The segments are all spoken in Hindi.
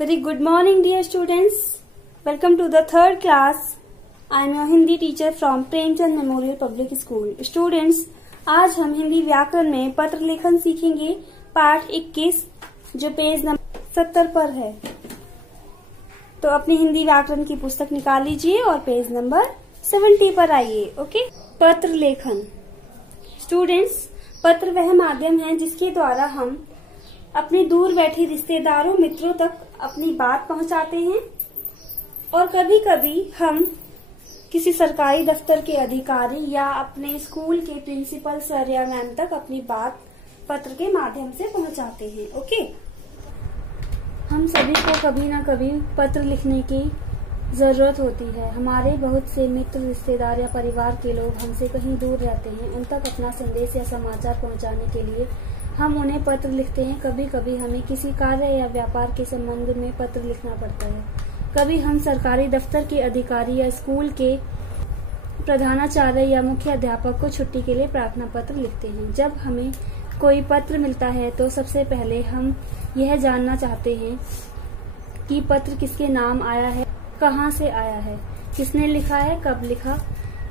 Very good morning dear students. Welcome to the third class. I am your Hindi teacher from Premchand memorial public school. Students, आज हम हिंदी व्याकरण में पत्र लेखन सीखेंगे पाठ 21 जो पेज नंबर 70 पर है. तो अपनी हिंदी व्याकरण की पुस्तक निकाल लीजिए और पेज नंबर 70 पर आइए. ओके. पत्र लेखन. स्टूडेंट्स, पत्र वह माध्यम है जिसके द्वारा हम अपने दूर बैठे रिश्तेदारों मित्रों तक अपनी बात पहुंचाते हैं और कभी कभी हम किसी सरकारी दफ्तर के अधिकारी या अपने स्कूल के प्रिंसिपल सर या मैम तक अपनी बात पत्र के माध्यम से पहुंचाते हैं. ओके. हम सभी को कभी न कभी पत्र लिखने की जरूरत होती है. हमारे बहुत से मित्र रिश्तेदार या परिवार के लोग हमसे कहीं दूर रहते हैं. उन तक अपना संदेश या समाचार पहुंचाने के लिए हम उन्हें पत्र लिखते हैं. कभी कभी हमें किसी कार्य या व्यापार के संबंध में पत्र लिखना पड़ता है. कभी हम सरकारी दफ्तर के अधिकारी या स्कूल के प्रधानाचार्य या मुख्य अध्यापक को छुट्टी के लिए प्रार्थना पत्र लिखते हैं. जब हमें कोई पत्र मिलता है तो सबसे पहले हम यह जानना चाहते हैं कि पत्र किसके नाम आया है, कहाँ से आया है, किसने लिखा है, कब लिखा.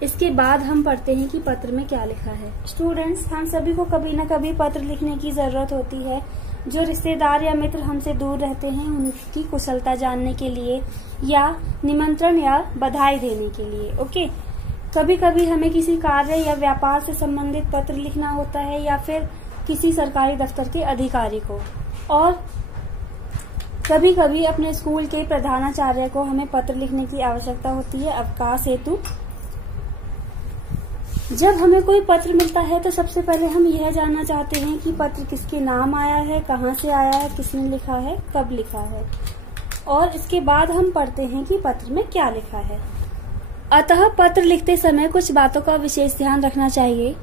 इसके बाद हम पढ़ते हैं कि पत्र में क्या लिखा है. स्टूडेंट्स, हम सभी को कभी न कभी पत्र लिखने की जरूरत होती है. जो रिश्तेदार या मित्र हमसे दूर रहते हैं उनकी कुशलता जानने के लिए या निमंत्रण या बधाई देने के लिए. ओके. कभी कभी हमें किसी कार्य या व्यापार से संबंधित पत्र लिखना होता है या फिर किसी सरकारी दफ्तर के अधिकारी को, और कभी कभी अपने स्कूल के प्रधानाचार्य को हमें पत्र लिखने की आवश्यकता होती है अवकाश हेतु. जब हमें कोई पत्र मिलता है तो सबसे पहले हम यह जानना चाहते हैं कि पत्र किसके नाम आया है, कहाँ से आया है, किसने लिखा है, कब लिखा है, और इसके बाद हम पढ़ते हैं कि पत्र में क्या लिखा है. अतः पत्र लिखते समय कुछ बातों का विशेष ध्यान रखना चाहिए.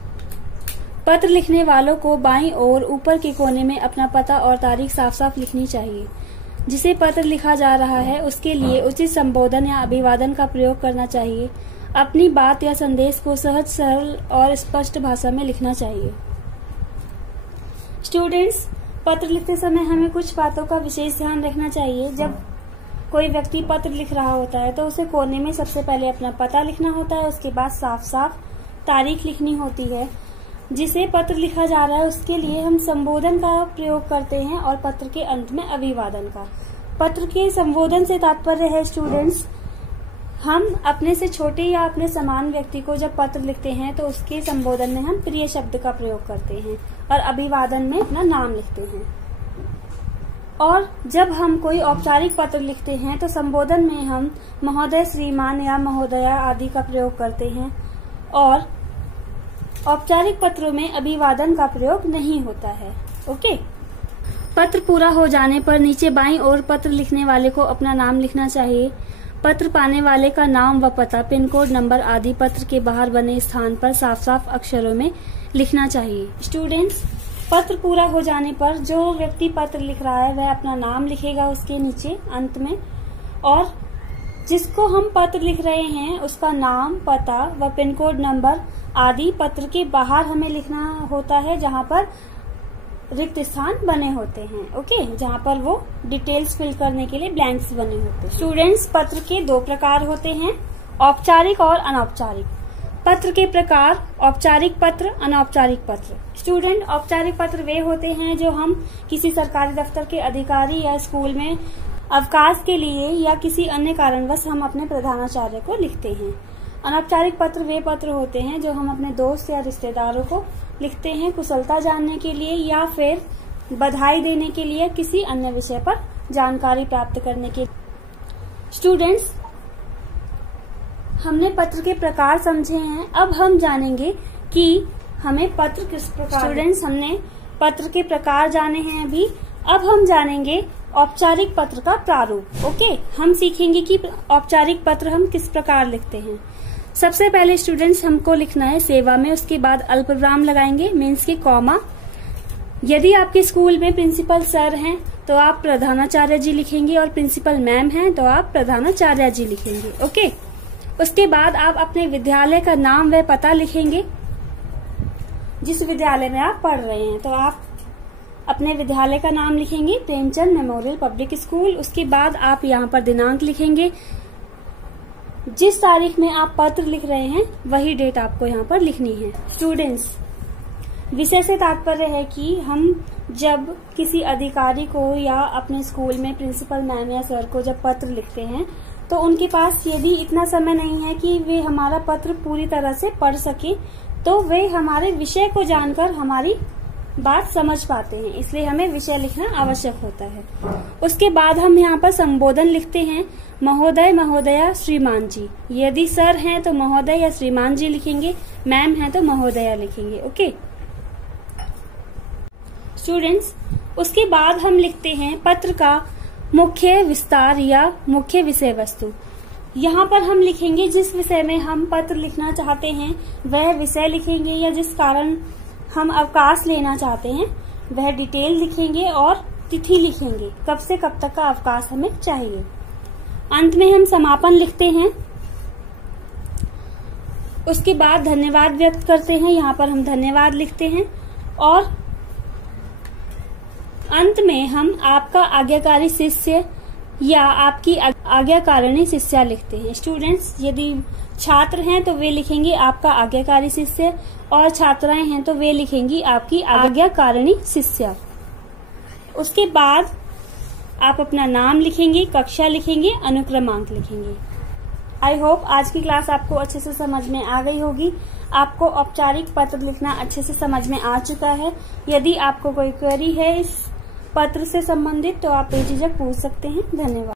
पत्र लिखने वालों को बाईं ओर ऊपर के कोने में अपना पता और तारीख साफ साफ लिखनी चाहिए. जिसे पत्र लिखा जा रहा है उसके लिए उचित संबोधन या अभिवादन का प्रयोग करना चाहिए. अपनी बात या संदेश को सहज सरल और स्पष्ट भाषा में लिखना चाहिए. स्टूडेंट्स, पत्र लिखते समय हमें कुछ बातों का विशेष ध्यान रखना चाहिए. जब कोई व्यक्ति पत्र लिख रहा होता है तो उसे कोने में सबसे पहले अपना पता लिखना होता है. उसके बाद साफ साफ तारीख लिखनी होती है. जिसे पत्र लिखा जा रहा है उसके लिए हम संबोधन का प्रयोग करते हैं और पत्र के अंत में अभिवादन का. पत्र के संबोधन से तात्पर्य है स्टूडेंट्स, हम अपने से छोटे या अपने समान व्यक्ति को जब पत्र लिखते हैं तो उसके संबोधन में हम प्रिय शब्द का प्रयोग करते हैं और अभिवादन में अपना नाम लिखते हैं. और जब हम कोई औपचारिक पत्र लिखते हैं तो संबोधन में हम महोदय, श्रीमान या महोदया आदि का प्रयोग करते हैं और औपचारिक पत्रों में अभिवादन का प्रयोग नहीं होता है. ओके. पत्र पूरा हो जाने पर नीचे बाईं ओर पत्र लिखने वाले को अपना नाम लिखना चाहिए. पत्र पाने वाले का नाम व पता, पिन कोड, नंबर आदि पत्र के बाहर बने स्थान पर साफ साफ अक्षरों में लिखना चाहिए. स्टूडेंट्स, पत्र पूरा हो जाने पर जो व्यक्ति पत्र लिख रहा है वह अपना नाम लिखेगा उसके नीचे अंत में, और जिसको हम पत्र लिख रहे हैं उसका नाम, पता व पिन कोड, नंबर आदि पत्र के बाहर हमें लिखना होता है जहाँ पर रिक्त स्थान बने होते हैं. ओके. जहाँ पर वो डिटेल्स फिल करने के लिए ब्लैंक्स बने होते हैं. स्टूडेंट्स, पत्र के दो प्रकार होते हैं, औपचारिक और अनौपचारिक. पत्र के प्रकार: औपचारिक पत्र, अनौपचारिक पत्र. स्टूडेंट, औपचारिक पत्र वे होते हैं जो हम किसी सरकारी दफ्तर के अधिकारी या स्कूल में अवकाश के लिए या किसी अन्य कारणवश हम अपने प्रधानाचार्य को लिखते हैं. अनौपचारिक पत्र वे पत्र होते हैं जो हम अपने दोस्त या रिश्तेदारों को लिखते हैं कुशलता जानने के लिए या फिर बधाई देने के लिए, किसी अन्य विषय पर जानकारी प्राप्त करने के लिए. स्टूडेंट्स, हमने पत्र के प्रकार समझे हैं. अब हम जानेंगे कि हमें पत्र किस प्रकार. स्टूडेंट्स, हमने पत्र के प्रकार जाने हैं अभी. अब हम जानेंगे औपचारिक पत्र का प्रारूप. ओके. हम सीखेंगे कि औपचारिक पत्र हम किस प्रकार लिखते हैं. सबसे पहले स्टूडेंट्स हमको लिखना है सेवा में, उसके बाद अल्पविराम लगाएंगे, मीन्स के कॉमा. यदि आपके स्कूल में प्रिंसिपल सर हैं तो आप प्रधानाचार्य जी लिखेंगे और प्रिंसिपल मैम हैं तो आप प्रधानाचार्य जी लिखेंगे. ओके. उसके बाद आप अपने विद्यालय का नाम व पता लिखेंगे जिस विद्यालय में आप पढ़ रहे हैं. तो आप अपने विद्यालय का नाम लिखेंगे, प्रेमचंद मेमोरियल पब्लिक स्कूल। उसके बाद आप यहाँ पर दिनांक लिखेंगे, जिस तारीख में आप पत्र लिख रहे हैं वही डेट आपको यहाँ पर लिखनी है। स्टूडेंट्स, विषय से तात्पर्य है कि हम जब किसी अधिकारी को या अपने स्कूल में प्रिंसिपल मैम या सर को जब पत्र लिखते हैं तो उनके पास यदि इतना समय नहीं है कि वे हमारा पत्र पूरी तरह से पढ़ सके, तो वे हमारे विषय को जानकर हमारी बात समझ पाते हैं, इसलिए हमें विषय लिखना आवश्यक होता है। उसके बाद हम यहाँ पर संबोधन लिखते हैं, महोदय, महोदया, श्रीमान जी। यदि सर हैं तो महोदय या श्रीमान जी लिखेंगे, मैम हैं तो महोदया लिखेंगे। ओके स्टूडेंट्स, उसके बाद हम लिखते हैं पत्र का मुख्य विस्तार या मुख्य विषय वस्तु। यहाँ पर हम लिखेंगे जिस विषय में हम पत्र लिखना चाहते हैं वह विषय लिखेंगे, या जिस कारण हम अवकाश लेना चाहते हैं वह डिटेल लिखेंगे और तिथि लिखेंगे, कब से कब तक का अवकाश हमें चाहिए। अंत में हम समापन लिखते हैं। उसके बाद धन्यवाद व्यक्त करते हैं, यहाँ पर हम धन्यवाद लिखते हैं। और अंत में हम आपका आज्ञाकारी शिष्य या आपकी आज्ञाकारिणी शिष्या लिखते हैं। स्टूडेंट्स, यदि छात्र हैं तो वे लिखेंगे आपका आज्ञाकारी शिष्य, और छात्राएं हैं तो वे लिखेंगी आपकी आज्ञाकारिणी शिष्या। उसके बाद आप अपना नाम लिखेंगे, कक्षा लिखेंगे, अनुक्रमांक लिखेंगे। आई होप आज की क्लास आपको अच्छे से समझ में आ गई होगी। आपको औपचारिक पत्र लिखना अच्छे से समझ में आ चुका है। यदि आपको कोई क्वेरी है इस पत्र से संबंधित तो आप बेझिझक पूछ सकते हैं। धन्यवाद।